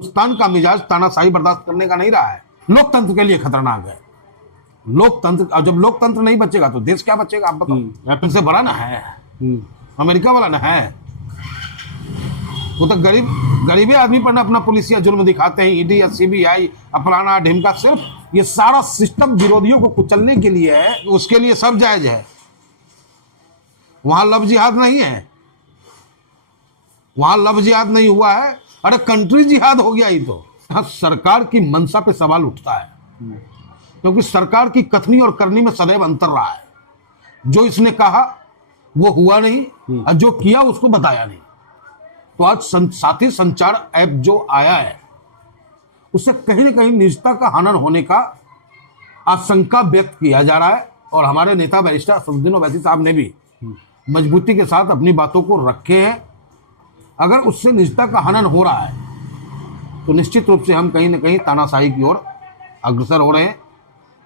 हिंदुस्तान का मिजाज तानाशाही बर्दाश्त करने का नहीं रहा है, लोकतंत्र के लिए खतरनाक है। लोकतंत्र, और जब लोकतंत्र नहीं बचेगा तो देश क्या बचेगा? आप बताओ। तुमसे बड़ा ना है अमेरिका वाला ना है, वो तो गरीबे आदमी पर ना अपना पुलिसिया जुल्म दिखाते हैं। ईडी, सीबीआई, अपराना ढिमका, सिर्फ ये सारा सिस्टम विरोधियों को कुचलने के लिए है। उसके लिए सब जायज है। वहां लव जिहाद नहीं है, वहां लव जिहाद नहीं हुआ है, अरे कंट्री जिहाद हो गया। ही तो सरकार की मंशा पे सवाल उठता है, क्योंकि सरकार की कथनी और करनी में सदैव अंतर रहा है। जो इसने कहा वो हुआ नहीं, और जो किया उसको बताया नहीं। तो आज साथी संचार ऐप जो आया है, उससे कहीं ना कहीं निजता का हनन होने का आशंका व्यक्त किया जा रहा है। और हमारे नेता बैरिस्टर असदुद्दीन ओवैसी साहब ने भी मजबूती के साथ अपनी बातों को रखे हैं। अगर उससे निजता का हनन हो रहा है तो निश्चित रूप से हम कहीं ना कहीं तानाशाही की ओर अग्रसर हो रहे हैं।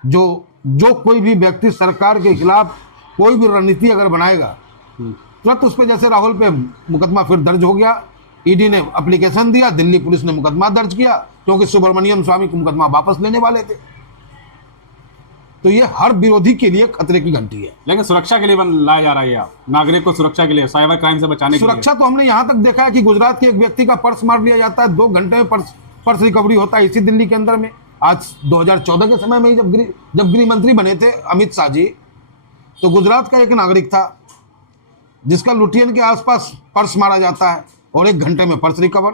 जो कोई भी व्यक्ति सरकार के खिलाफ कोई भी रणनीति अगर बनाएगा, तुरंत उस पर, जैसे राहुल पे मुकदमा फिर दर्ज हो गया, ईडी ने एप्लीकेशन दिया, दिल्ली पुलिस ने मुकदमा दर्ज किया, क्योंकि सुब्रमण्यम स्वामी को मुकदमा वापस लेने वाले थे। तो ये हर विरोधी के लिए खतरे की घंटी है। लेकिन सुरक्षा के लिए लाया जा रहा है, आप नागरिक को सुरक्षा के लिए, साइबर क्राइम से बचाने के लिए। सुरक्षा तो हमने यहाँ तक देखा है कि गुजरात के एक व्यक्ति का पर्स मार लिया जाता है, 2 घंटे में पर्स रिकवरी होता है इसी दिल्ली के अंदर में। आज 2014 के समय में जब गृह मंत्री बने थे अमित शाह जी, तो गुजरात का एक नागरिक था जिसका लुटियन के आसपास पर्स मारा जाता है और 1 घंटे में पर्स रिकवर।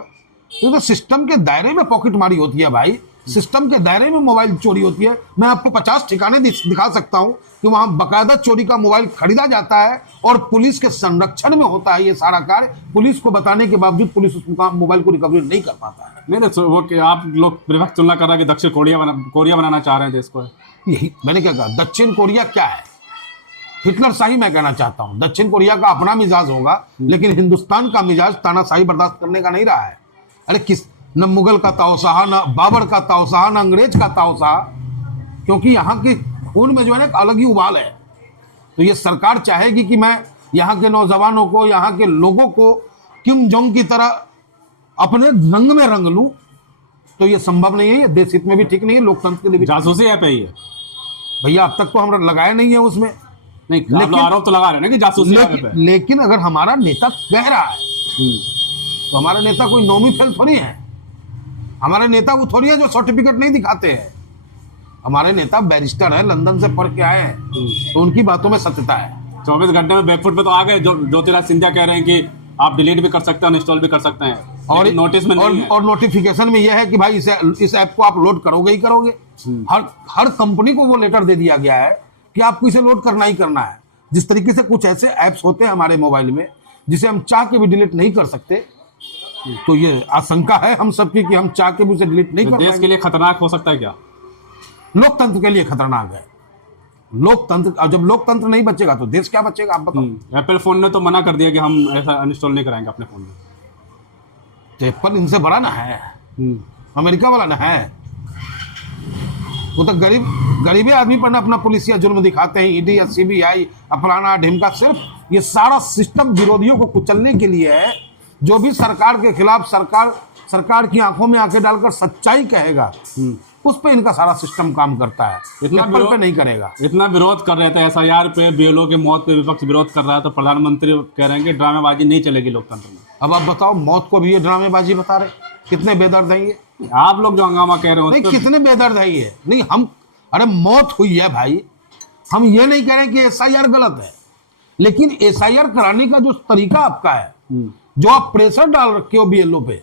तो सिस्टम के दायरे में पॉकेट मारी होती है भाई, सिस्टम के दायरे में मोबाइल चोरी होती है। मैं आपको 50 ठिकाने दिखा सकता हूं कि वहां बकायदा चोरी का मोबाइल खरीदा जाता है और पुलिस के संरक्षण में होता है ये सारा कार्य। पुलिस को बताने के बावजूद पुलिस उस मोबाइल को रिकवरी नहीं कर पाता है। नहीं तो वो आप लोग विपक्ष तुलना कर रहा है कि दक्षिण कोरिया बनाना चाह रहे हैं देश को। यही मैंने क्या कहा, दक्षिण कोरिया क्या है? हिटलरशाही मैं कहना चाहता हूं। दक्षिण कोरिया का अपना मिजाज होगा, लेकिन हिंदुस्तान का मिजाज तानाशाही बर्दाश्त करने का नहीं रहा है। अरे न मुगल का ताउशाह, न बाबर का ताउशाह, न अंग्रेज का ताउशाह, क्योंकि यहाँ की खून में जो है ना एक अलग ही उबाल है। तो ये सरकार चाहेगी कि मैं यहाँ के नौजवानों को, यहाँ के लोगों को किम जोंग की तरह अपने रंग में रंग लूं, तो ये संभव नहीं है। ये देश हित में भी ठीक नहीं है, लोकतंत्र के लिए भी। जासूसी ऐप है ये भैया, अब तक तो हम लगाया नहीं है उसमें। नहीं, लेकिन आरोप तो लगा रहे हैं ना कि जासूसी ऐप है। लेकिन अगर हमारा नेता कह रहा है तो हमारा नेता कोई नौमी फेल थोड़ी है। हमारे नेता वो थोड़ी है जो सर्टिफिकेट नहीं दिखाते हैं। हमारे नेता बैरिस्टर है, लंदन से पढ़ के आए हैं, तो उनकी बातों में सत्यता है। 24 घंटे में बैकफुट पे तो आ गए। ज्योतिराज सिंधिया कह रहे हैं कि आप डिलीट भी कर सकते हैं, इंस्टॉल भी कर सकते हैं, और नोटिस में नहीं है। और नोटिफिकेशन में यह है कि भाई इस ऐप को आप लोड करोगे ही करोगे। हर कंपनी को वो लेटर दे दिया गया है कि आपको इसे लोड करना ही करना है। जिस तरीके से कुछ ऐसे ऐप्स होते हैं हमारे मोबाइल में जिसे हम चाह के भी डिलीट नहीं कर सकते, तो ये आशंका है हम सबकी कि हम चाह के भी उसे डिलीट नहीं कर पाएंगे। देश के लिए खतरनाक हो सकता है क्या? लोकतंत्र के लिए खतरनाक है। लोकतंत्र, और जब लोकतंत्र नहीं बचेगा तो देश क्या बचेगा? आप बताओ। एप्पल फोन ने तो मना कर दिया कि हम ऐसा अनइंस्टॉल नहीं कराएंगे अपने फोन में। तो एप्पल इनसे बड़ा ना है, अमेरिका वाला ना है। वो तो गरीबे आदमी पर ना अपना पुलिसिया जुल्म दिखाते हैं। ईडी, सीबीआई, अपराना ढिमका, सिर्फ ये सारा सिस्टम विरोधियों को कुचलने के लिए है। जो भी सरकार के खिलाफ सरकार की आंखों में आंखें डालकर सच्चाई कहेगा, उस पे इनका सारा सिस्टम काम करता है। इतना पे नहीं करेगा। इतना विरोध कर रहे थे एसआईआर पे, बीएलओ की मौत पे विपक्ष विरोध कर रहा है, तो प्रधानमंत्री कह रहे हैं कि ड्रामेबाजी नहीं चलेगी लोकतंत्र में। अब आप बताओ, मौत को भी ये ड्रामेबाजी बता रहे? कितने बेदर्द है ये? आप लोग जो हंगामा कह रहे हो नहीं, कितने बेदर्द है ये? नहीं, अरे मौत हुई है भाई, हम ये नहीं कह रहे कि एसआईआर गलत है, लेकिन एसआईआर कराने का जो तरीका आपका है, जो आप प्रेशर डाल रखे हो बीएलओ पे,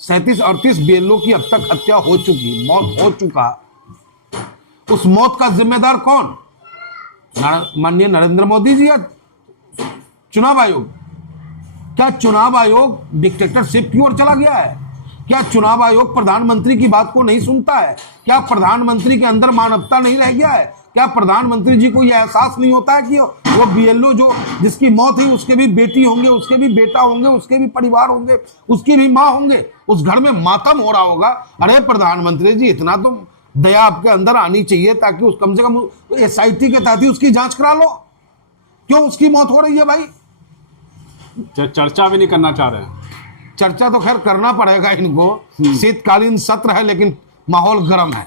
37-38 बीएलओ की अब तक हत्या हो चुकी, मौत हो चुका। उस मौत का जिम्मेदार कौन? माननीय नरेंद्र मोदी जी या चुनाव आयोग? क्या चुनाव आयोग डिक्टेटरशिप की ओर चला गया है? क्या चुनाव आयोग प्रधानमंत्री की बात को नहीं सुनता है? क्या प्रधानमंत्री के अंदर मानवता नहीं रह गया है? क्या प्रधानमंत्री जी को यह एहसास नहीं होता है कि वो बीएलओ जो जिसकी मौत हुई उसके भी बेटी होंगे, उसके भी बेटा होंगे, उसके भी परिवार होंगे, उसकी भी माँ होंगे, उस घर में मातम हो रहा होगा। अरे प्रधानमंत्री जी, इतना तो दया आपके अंदर आनी चाहिए ताकि उस कम से कम एसआईटी के तहत ही उसकी जांच करा लो। क्यों उसकी मौत हो रही है भाई? चर्चा भी नहीं करना चाह रहे हैं। चर्चा तो खैर करना पड़ेगा इनको। शीतकालीन सत्र है लेकिन माहौल गर्म है।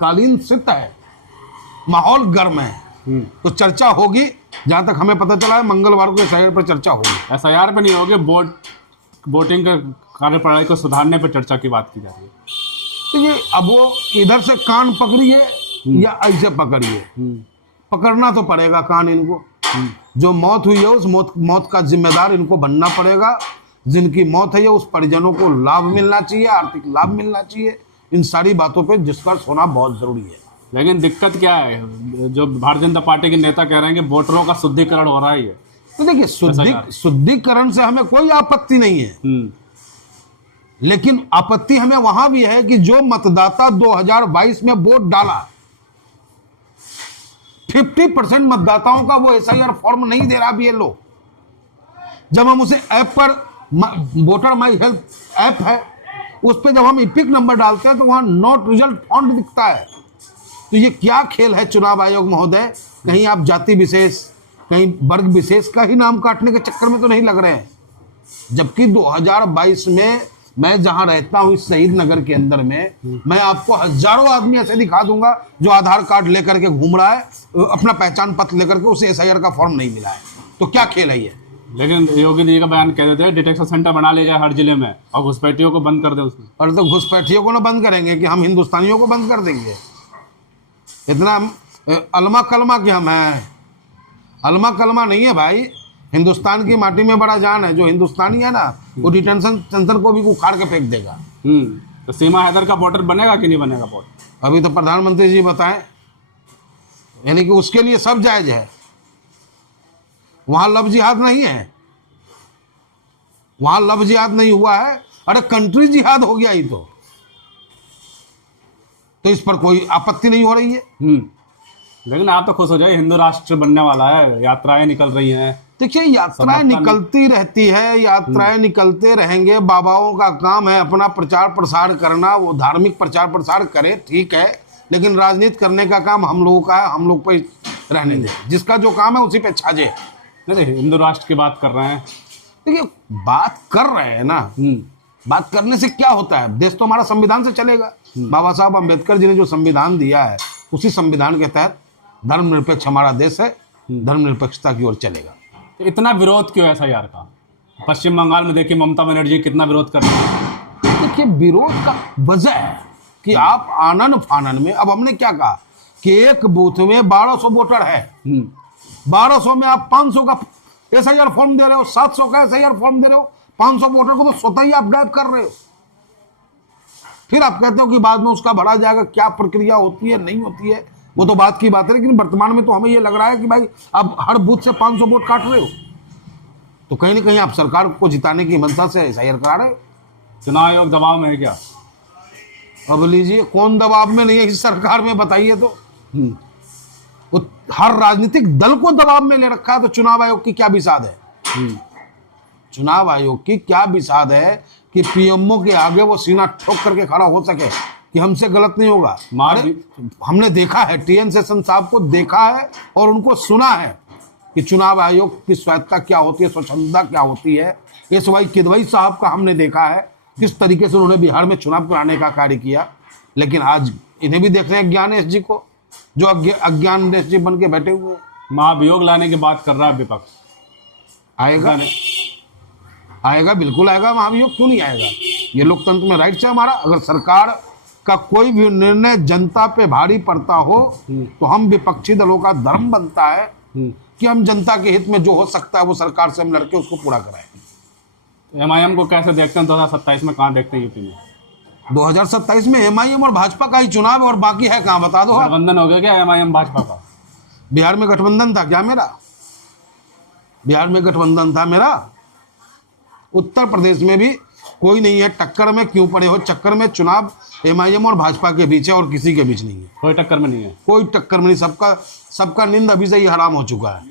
कालीन सत्र है, माहौल गर्म है, तो चर्चा होगी। जहां तक हमें पता चला है मंगलवार को एसआईआर पर चर्चा होगी। एसआईआर पे नहीं होगी, वोटिंग का कार्यप्रणाली को सुधारने पर चर्चा की बात की जा रही है। तो ये अब वो इधर से कान पकड़िए या ऐसे पकड़िए, पकड़ना तो पड़ेगा कान इनको। जो मौत हुई है उस मौत का जिम्मेदार इनको बनना पड़ेगा। जिनकी मौत है उस परिजनों को लाभ मिलना चाहिए, आर्थिक लाभ मिलना चाहिए। इन सारी बातों पे डिस्कस होना बहुत जरूरी है। लेकिन दिक्कत क्या है, जो भारतीय जनता पार्टी के नेता कह रहे हैं कि वोटरों का शुद्धिकरण हो रहा है। तो देखिए, शुद्धिकरण से हमें कोई आपत्ति नहीं है, लेकिन आपत्ति हमें वहां भी है कि जो मतदाता 2022 में वोट डाला, 50% मतदाताओं का वो एसआईआर फॉर्म नहीं दे रहा बीएलओ। जब हम उसे ऐप पर, वोटर माई हेल्थ ऐप है, उस पर जब हम इपिक नंबर डालते हैं तो वहां नॉट रिजल्ट फाउंड दिखता है। तो ये क्या खेल है चुनाव आयोग महोदय? कहीं आप जाति विशेष, कहीं वर्ग विशेष का ही नाम काटने के चक्कर में तो नहीं लग रहे हैं? जबकि 2022 में मैं जहां रहता हूं इस शहीद नगर के अंदर में, मैं आपको हजारों आदमी ऐसे दिखा दूंगा जो आधार कार्ड लेकर के घूम रहा है, अपना पहचान पत्र लेकर के, उसे एसआईआर का फॉर्म नहीं मिला है। तो क्या खेल है ये? लेकिन योगी जी का बयान कह देते हैं डिटेक्शन सेंटर बना ले जाए हर जिले में और घुसपैठियों को बंद कर दे उसमें। और तो घुसपैठियों को ना बंद करेंगे कि हम हिंदुस्तानियों को बंद कर देंगे? इतना अलमा कलमा कि हम हैं? अलमा कलमा नहीं है भाई। हिंदुस्तान की माटी में बड़ा जान है। जो हिंदुस्तानी है ना, वो डिटेंशन सेंटर को भी उखाड़ के फेंक देगा। तो सीमा हैदर का बॉर्डर बनेगा कि नहीं बनेगा बॉर्डर? अभी तो प्रधानमंत्री जी बताएं। यानी कि उसके लिए सब जायज है। वहां लव जिहाद नहीं है, वहां लव जिहाद नहीं हुआ है। अरे कंट्री जिहाद हो गया ही तो इस पर कोई आपत्ति नहीं हो रही है। लेकिन आप तो खुश हो जाइए, हिंदू राष्ट्र बनने वाला है, यात्राएं निकल रही हैं। देखिए, यात्राएं निकलती रहती है, यात्राएं निकलते रहेंगे। बाबाओं का काम है अपना प्रचार प्रसार करना, वो धार्मिक प्रचार प्रसार करे, ठीक है, लेकिन राजनीति करने का काम हम लोगों का है, हम लोग पर रहने दें। जिसका जो काम है उसी पे छाजे। नहीं, हिंदू राष्ट्र की बात कर रहे हैं। देखिए, बात कर रहे हैं ना, बात करने से क्या होता है? देश तो हमारा संविधान से चलेगा। बाबा साहब अम्बेडकर जी ने जो संविधान दिया है, उसी संविधान के तहत धर्मनिरपेक्ष हमारा देश है, धर्मनिरपेक्षता की ओर चलेगा। इतना विरोध क्यों एसआईआर का? पश्चिम बंगाल में देखिए ममता बनर्जी कितना विरोध कर रही है। देखिए, विरोध का वजह है कि आप आनन फानन में, अब हमने क्या कहा कि एक बूथ में 1200 वोटर है, 1200 में आप 500 का एसआईआर फॉर्म दे रहे हो, 700 का एसआईआर फॉर्म दे रहे हो, 500 वोटर को तो स्वतः ही आप गायब कर रहे हो। फिर आप कहते हो कि बाद में उसका भरा जाएगा। क्या प्रक्रिया होती है, नहीं होती है, वो तो बात की बात है। लेकिन वर्तमान में तो हमें ये लग रहा है कि भाई अब हर बूथ से 500 वोट काट रहे हो, तो कहीं ना कहीं आप सरकार को जिताने की मंशा से एसआईआर करा रहे हो। चुनाव आयोग दबाव में है क्या? अब लीजिए, कौन दबाव में नहीं है इस सरकार में, बताइए तो। वो हर राजनीतिक दल को दबाव में ले रखा है, तो चुनाव आयोग की क्या बिसात है? चुनाव आयोग की क्या बिसात है कि पीएमओ के आगे वो सीना ठोक करके खड़ा हो सके कि हमसे गलत नहीं होगा। हमने देखा है, टीएन सेशन साहब को देखा है और उनको सुना है कि चुनाव आयोग की स्वायत्तता क्या होती है, स्वच्छंदता क्या होती है। एसवाई किदवई साहब का हमने देखा है किस तरीके से उन्होंने बिहार में चुनाव कराने का कार्य किया। लेकिन आज इन्हें भी देख रहे हैं ज्ञानेश जी को, जो अज्ञानेश जी बन के बैठे हुए हैं। महाभियोग लाने की बात कर रहा है विपक्ष। आएगा, आएगा, बिल्कुल आएगा महाभियोग, क्यों नहीं आएगा? ये लोकतंत्र में राइट है हमारा। अगर सरकार का कोई भी निर्णय जनता पे भारी पड़ता हो तो हम विपक्षी दलों का धर्म बनता है कि हम जनता के हित में जो हो सकता है वो सरकार से हम लड़के उसको पूरा कराएं। एमआईएम को कैसे देखते हैं 2027 में? कहाँ देखते हैं यूपी में? 2027 में एमआईएम और भाजपा का ही चुनाव है, और बाकी है कहाँ, बता दो। गठबंधन हो गया क्या एमआईएम भाजपा का? बिहार में गठबंधन था क्या मेरा? बिहार में गठबंधन था मेरा। उत्तर प्रदेश में भी कोई नहीं है। टक्कर में क्यों पड़े हो? चक्कर में चुनाव एमआईएम और भाजपा के बीच है और किसी के बीच नहीं है। कोई टक्कर में नहीं है, कोई टक्कर में नहीं। सबका नींद अभी से ही हराम हो चुका है।